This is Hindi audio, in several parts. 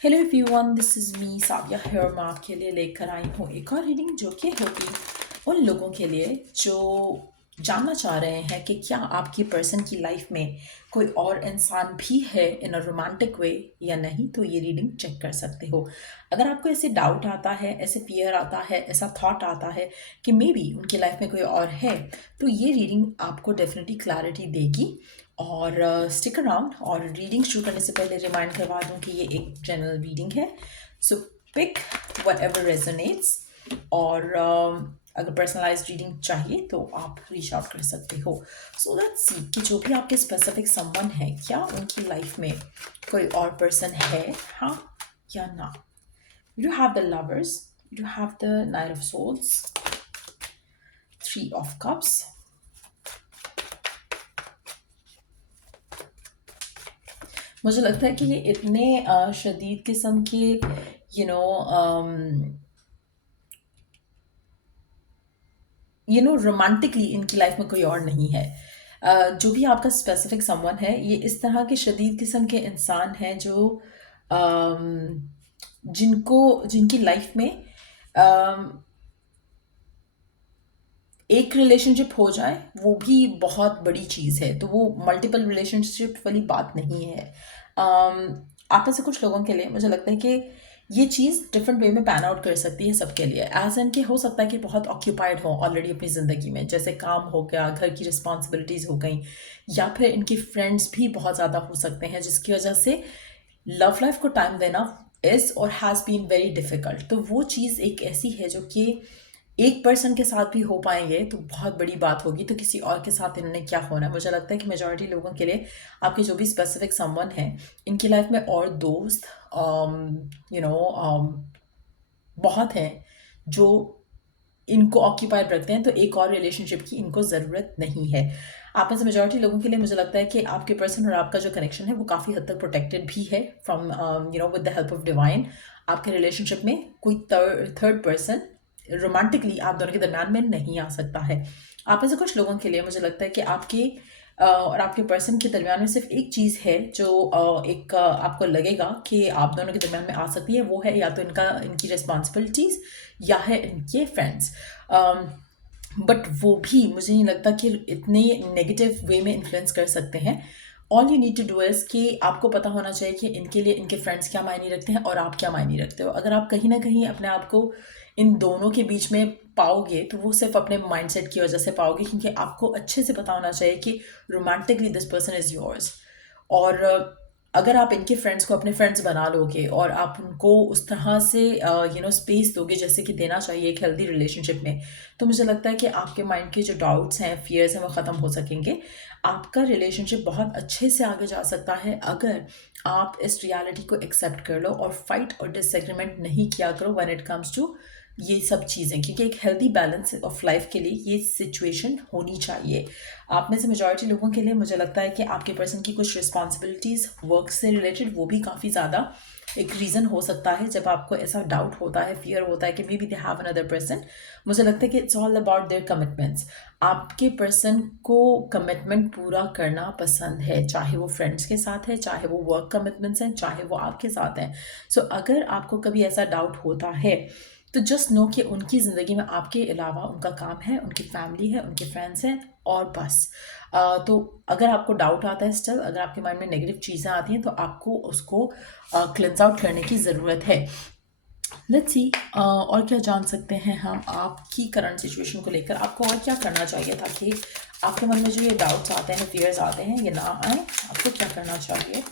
Hello everyone, this is me Savia here. मैं आपके लिए लेकर आई हूँ एक और रीडिंग जो कि होगी उन लोगों के लिए जो जानना चाह रहे हैं कि क्या आपकी पर्सन की लाइफ में कोई और इंसान भी है इन अ रोमांटिक वे या नहीं। तो ये रीडिंग चेक कर सकते हो। अगर आपको ऐसे डाउट आता है, ऐसे फियर आता है, ऐसा थॉट आता है कि मे बी उनकी लाइफ में कोई और है, तो ये रीडिंग आपको डेफिनेटली क्लैरिटी देगी। और स्टिक अराउंड। और रीडिंग शुरू करने से पहले रिमाइंड करवा दूं कि ये एक जनरल रीडिंग है। सो पिक वट एवर रेजोनेट्स। और अगर पर्सनलाइज रीडिंग चाहिए तो आप रीच आउट कर सकते हो। सो लेट्स सी कि जो भी आपके स्पेसिफिक समवन है, क्या उनकी लाइफ में कोई और पर्सन है, हाँ या ना। You have the lovers, you have the knight of souls, three of cups, मुझे लगता है कि ये इतने शदीद किस्म के रोमांटिकली इनकी लाइफ में कोई और नहीं है। जो भी आपका स्पेसिफिक समवन है, ये इस तरह के शदीद किस्म के इंसान हैं जो अम, जिनको जिनकी लाइफ में अम, एक रिलेशनशिप हो जाए वो भी बहुत बड़ी चीज़ है। तो वो मल्टीपल रिलेशनशिप वाली बात नहीं है। आप में से कुछ लोगों के लिए मुझे लगता है कि ये चीज़ डिफरेंट वे में पैन आउट कर सकती है सबके लिए। एज एन के हो सकता है कि बहुत ऑक्यूपाइड हो ऑलरेडी अपनी ज़िंदगी में, जैसे काम हो गया, घर की रिस्पॉन्सिबिलिटीज़ हो गई, या फिर इनके फ्रेंड्स भी बहुत ज़्यादा हो सकते हैं जिसकी वजह से लव लाइफ को टाइम देना इज़ और हैज़ बीन वेरी डिफ़िकल्ट। तो वो चीज़ एक ऐसी है जो कि एक पर्सन के साथ भी हो पाएंगे तो बहुत बड़ी बात होगी, तो किसी और के साथ इन्होंने क्या होना है। मुझे लगता है कि मेजॉरिटी लोगों के लिए आपके जो भी स्पेसिफिक समवन है, इनकी लाइफ में और दोस्त यू नो बहुत हैं जो इनको ऑक्यूपाइड रखते हैं। तो एक और रिलेशनशिप की इनको ज़रूरत नहीं है। आप में से मेजॉरिटी लोगों के लिए मुझे लगता है कि आपके पर्सन और आपका जो कनेक्शन है वो काफ़ी हद तक प्रोटेक्टेड भी है from with the help of divine. आपके रिलेशनशिप में कोई थर्ड पर्सन रोमांटिकली आप दोनों के दरम्यान में नहीं आ सकता है। आप में से कुछ लोगों के लिए मुझे लगता है कि आपके और आपके पर्सन के दरम्यान में सिर्फ एक चीज़ है जो आपको लगेगा कि आप दोनों के दरम्यान में आ सकती है। वो है या तो इनकी रिस्पॉन्सिबिलिटीज़ या है इनके फ्रेंड्स। बट वो भी मुझे नहीं लगता कि इतने नेगेटिव वे में इन्फ्लुएंस कर सकते हैं। All you need to do is कि आपको पता होना चाहिए कि इनके लिए इनके फ्रेंड्स क्या मायने रखते हैं और आप क्या मायने रखते हो। अगर आप कहीं ना कहीं अपने आप को इन दोनों के बीच में पाओगे तो वो सिर्फ अपने माइंडसेट की वजह से पाओगे, क्योंकि आपको अच्छे से पता होना चाहिए कि romantically this person is yours. और अगर आप इनके फ्रेंड्स को अपने फ्रेंड्स बना लोगे और आप उनको उस तरह से स्पेस दोगे जैसे कि देना चाहिए एक हेल्दी रिलेशनशिप में, तो मुझे लगता है कि आपके माइंड के जो डाउट्स हैं, फियर्स हैं, वो ख़त्म हो सकेंगे। आपका रिलेशनशिप बहुत अच्छे से आगे जा सकता है अगर आप इस रियलिटी को एक्सेप्ट कर लो और फाइट और डिसएग्रीमेंट नहीं किया करो व्हेन इट कम्स टू ये सब चीज़ें, क्योंकि एक हेल्दी बैलेंस ऑफ लाइफ के लिए ये सिचुएशन होनी चाहिए। आप में से मेजॉरिटी लोगों के लिए मुझे लगता है कि आपके पर्सन की कुछ रिस्पॉन्सिबिलिटीज़ वर्क से रिलेटेड वो भी काफ़ी ज़्यादा एक रीज़न हो सकता है जब आपको ऐसा डाउट होता है, फियर होता है कि may be they have another person. मुझे लगता है कि it's all about their commitments. आपके पर्सन को कमिटमेंट पूरा करना पसंद है, चाहे वो फ्रेंड्स के साथ है, चाहे वो वर्क कमिटमेंट्स हैं, चाहे वो आपके साथ हैं। सो अगर आपको कभी ऐसा डाउट होता है तो जस्ट नो कि उनकी ज़िंदगी में आपके अलावा उनका काम है, उनकी फैमिली है, उनके फ्रेंड्स हैं और बस। तो अगर आपको डाउट आता है, स्टिल अगर आपके माइंड में नेगेटिव चीज़ें आती हैं तो आपको उसको क्लिनज आउट करने की ज़रूरत है। लेट्स सी और क्या जान सकते हैं हम आपकी करंट सिचुएशन को लेकर। आपको और क्या करना चाहिए ताकि आपके मन में जो ये डाउट्स आते हैं, फियर्स आते हैं, ये ना आए। आपको क्या करना चाहिए?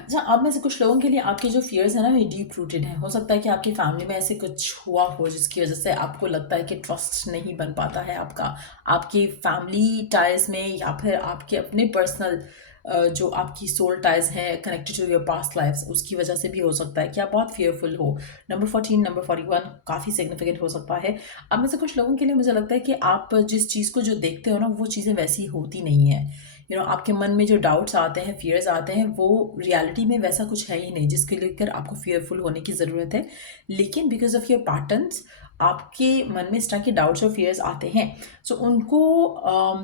अच्छा, आप में से कुछ लोगों के लिए आपके जो फियर्स हैं ना, ये डीप रूटेड हैं। हो सकता है कि आपकी फैमिली में ऐसे कुछ हुआ हो जिसकी वजह से आपको लगता है कि ट्रस्ट नहीं बन पाता है आपका आपकी फैमिली टाइज में, या फिर आपके अपने पर्सनल जो आपकी सोल टाइज हैं connected to your past lifes, उसकी वजह से भी हो सकता है कि आप बहुत फियरफुल हो। नंबर 14, नंबर 41 काफ़ी सिग्निफिकेंट हो सकता है। आप में से कुछ लोगों के लिए मुझे लगता है कि आप जिस चीज़ को जो देखते हो ना, वो चीज़ें वैसी होती नहीं हैं। आपके मन में जो डाउट्स आते हैं, फियर्स आते हैं, वो रियलिटी में वैसा कुछ है ही नहीं जिसके लेकर आपको फियरफुल होने की ज़रूरत है। लेकिन बिकॉज ऑफ योर पैटर्न्स आपके मन में इस तरह के डाउट्स और फियर्स आते हैं। सो उनको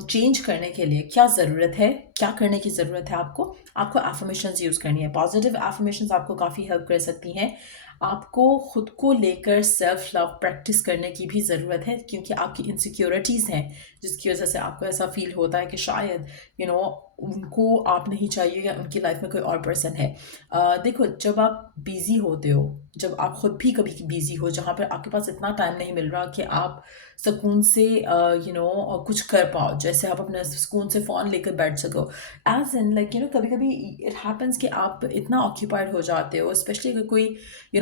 चेंज करने के लिए क्या ज़रूरत है, क्या करने की ज़रूरत है आपको एफर्मेशंस यूज़ करनी है। पॉजिटिव एफर्मेशंस आपको काफ़ी हेल्प कर सकती हैं। आपको खुद को लेकर सेल्फ लव प्रैक्टिस करने की भी ज़रूरत है, क्योंकि आपकी इनसिक्योरिटीज़ हैं जिसकी वजह से आपको ऐसा फील होता है कि शायद उनको आप नहीं चाहिए या उनकी लाइफ में कोई और पर्सन है। देखो, जब आप बिज़ी होते हो, जब आप खुद भी कभी बिज़ी हो, जहाँ पर आपके पास इतना टाइम नहीं मिल रहा कि आप सुकून से कुछ कर पाओ, जैसे आप अपने सुकून से फ़ोन लेकर बैठ सको, एज इन लाइक कभी कभी इट हैपन्स कि आप इतना ऑक्यूपाइड हो जाते हो, स्पेशली अगर कोई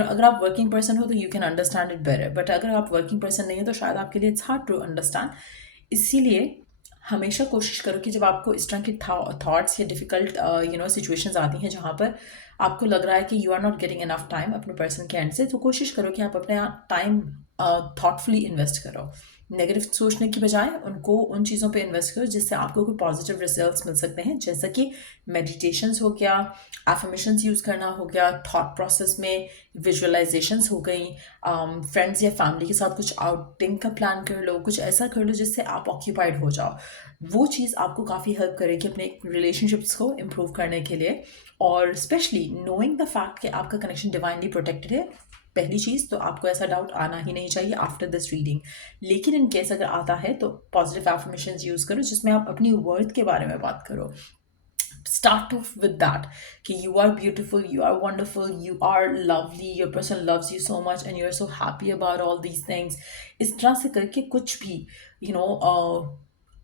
अगर आप वर्किंग पर्सन हो तो you can understand it better, but अगर आप वर्किंग पर्सन नहीं हो तो शायद आपके लिए इट्स हार्ड टू अंडरस्टैंड। इसीलिए हमेशा कोशिश करो कि जब आपको इस तरह की थॉट्स या डिफ़िकल्ट सिचुएशंस आती हैं जहाँ पर आपको लग रहा है कि you are not getting enough time अपने पर्सन के एंड से, तो कोशिश करो कि आप अपने टाइम थॉटफुली इन्वेस्ट करो। नेगेटिव सोचने की बजाय उनको उन चीज़ों पे इन्वेस्ट करो जिससे आपको कोई पॉजिटिव रिजल्ट्स मिल सकते हैं, जैसा कि मेडिटेशंस हो गया, एफर्मेशंस यूज़ करना हो गया, थॉट प्रोसेस में विजुअलाइजेशंस हो गई, फ्रेंड्स या फैमिली के साथ कुछ आउटिंग का प्लान कर लो, कुछ ऐसा कर लो जिससे आप ऑक्यूपाइड हो जाओ। वो चीज़ आपको काफ़ी हेल्प करेगी अपने रिलेशनशिप्स को इम्प्रूव करने के लिए। और स्पेशली नोइंग द फैक्ट कि आपका कनेक्शन डिवाइनली प्रोटेक्टेड है, पहली चीज़ तो आपको ऐसा डाउट आना ही नहीं चाहिए आफ्टर दिस रीडिंग। लेकिन इन केस अगर आता है तो पॉजिटिव एफर्मेशंस यूज़ करो जिसमें आप अपनी वर्थ के बारे में बात करो। Start off with that कि you are beautiful, you are wonderful, you are lovely, your person loves you so much and you're so happy about all these things। इस तरह से करके कुछ भी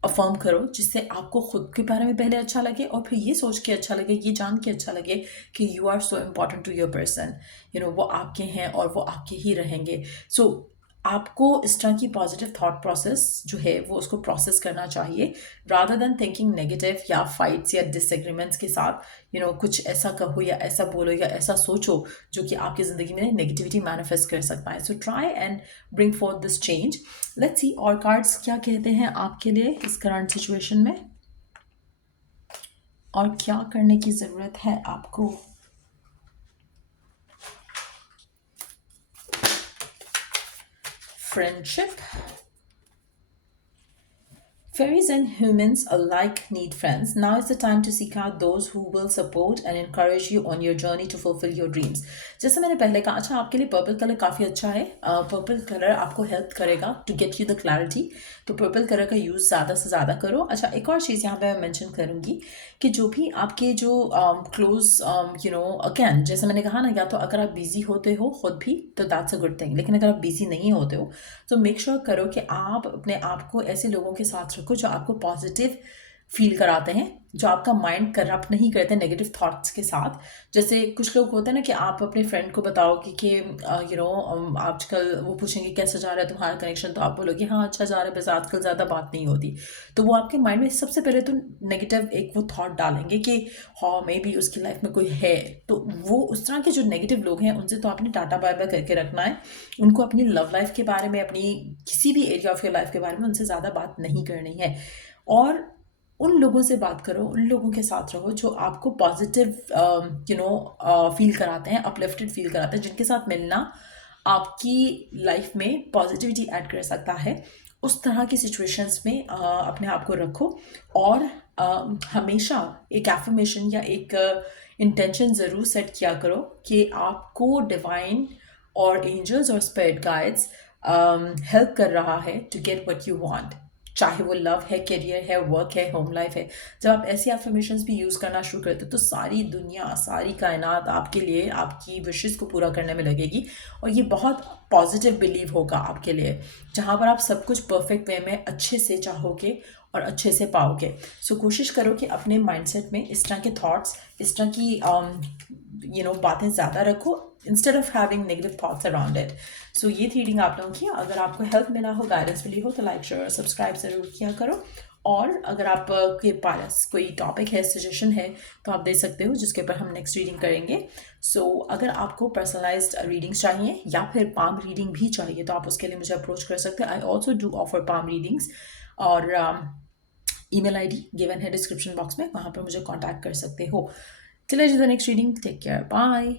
अफर्म करो जिससे आपको खुद के बारे में पहले अच्छा लगे और फिर ये सोच के अच्छा लगे, ये जान के अच्छा लगे कि you are so important to your person. वो आपके हैं और वो आपके ही रहेंगे। सो आपको इस तरह की पॉजिटिव थॉट प्रोसेस जो है वो उसको प्रोसेस करना चाहिए, रादर देन थिंकिंग नेगेटिव या फाइट्स या डिसएग्रीमेंट्स के साथ कुछ ऐसा कहो या ऐसा बोलो या ऐसा सोचो जो कि आपकी ज़िंदगी में नेगेटिविटी मैनिफेस्ट कर सकता है। So try and bring for this change. Let's see और कार्ड्स क्या कहते हैं आपके लिए इस करंट सिचुएशन में और क्या करने की ज़रूरत है आपको। Friendship. Fairies and humans alike need friends. Now is the time to seek out those who will support and encourage you on your journey to fulfill your dreams. जैसे मैंने पहले कहा, अच्छा आपके लिए पर्पल कलर काफ़ी अच्छा है। पर्पल कलर आपको हेल्प करेगा to get you the clarity, तो पर्पल कलर का यूज़ ज़्यादा से ज़्यादा करो। अच्छा, एक और चीज़ यहाँ पे मैं मेंशन करूँगी कि जो भी आपके जो क्लोज अगेन जैसे मैंने कहा ना, या तो अगर आप बिज़ी होते हो खुद भी तो दैट्स अ गुड थिंग, लेकिन अगर आप बिज़ी नहीं होते हो तो मेक श्योर करो कि आप अपने आप को ऐसे लोगों के साथ रखो जो आपको पॉजिटिव फील कराते हैं, जो आपका माइंड करप्ट नहीं करते नेगेटिव थॉट्स के साथ। जैसे कुछ लोग होते हैं ना कि आप अपने फ्रेंड को बताओगे कि आजकल वो पूछेंगे कैसा जा रहा है तुम्हारा कनेक्शन, तो आप बोलोगे हाँ अच्छा जा रहा है, बस आजकल ज़्यादा बात नहीं होती, तो वो आपके माइंड में सबसे पहले तो नेगेटिव एक वो थॉट डालेंगे कि हाँ मे बी उसकी लाइफ में कोई है। तो वो उस तरह के जो नेगेटिव लोग हैं उनसे तो आपने टाटा बाय बाय करके रखना है। उनको अपनी लव लाइफ के बारे में, अपनी किसी भी एरिया ऑफ योर लाइफ के बारे में उनसे ज़्यादा बात नहीं करनी है, और उन लोगों से बात करो, उन लोगों के साथ रहो जो आपको पॉजिटिव फील कराते हैं, अपलिफ्टेड फील कराते हैं, जिनके साथ मिलना आपकी लाइफ में पॉजिटिविटी ऐड कर सकता है। उस तरह की सिचुएशंस में अपने आप को रखो और हमेशा एक एफर्मेशन या एक इंटेंशन ज़रूर सेट किया करो कि आपको डिवाइन और एंजल्स और स्पिरिट गाइड्स हेल्प कर रहा है to get what you want, चाहे वो लव है, करियर है, वर्क है, होम लाइफ है। जब आप ऐसी एफर्मेशंस भी यूज़ करना शुरू करते हो तो सारी दुनिया, सारी कायनात आपके लिए आपकी विशेस को पूरा करने में लगेगी, और ये बहुत पॉजिटिव बिलीव होगा आपके लिए, जहाँ पर आप सब कुछ परफेक्ट वे में अच्छे से चाहोगे और अच्छे से पाओगे। सो कोशिश करो कि अपने माइंडसेट में इस तरह के थॉट्स, इस तरह की बातें ज़्यादा रखो instead of having negative thoughts around it. So ये थी रीडिंग आप लोगों की। अगर आपको हेल्प मिला हो, गाइडेंस मिली हो, तो लाइक शेयर और सब्सक्राइब ज़रूर किया करो। और अगर आप के पास कोई टॉपिक है, सजेशन है, तो आप दे सकते हो जिसके ऊपर हम नेक्स्ट रीडिंग करेंगे। सो अगर आपको पर्सनलाइज्ड रीडिंग्स चाहिए या फिर पाम रीडिंग भी चाहिए तो आप उसके लिए मुझे अप्रोच कर सकते हैं। I also do offer palm readings, और ईमेल आईडी गिवन है डिस्क्रिप्शन बॉक्स में, वहाँ पर मुझे कांटेक्ट कर सकते हो। Till I do the next reading, take care, bye.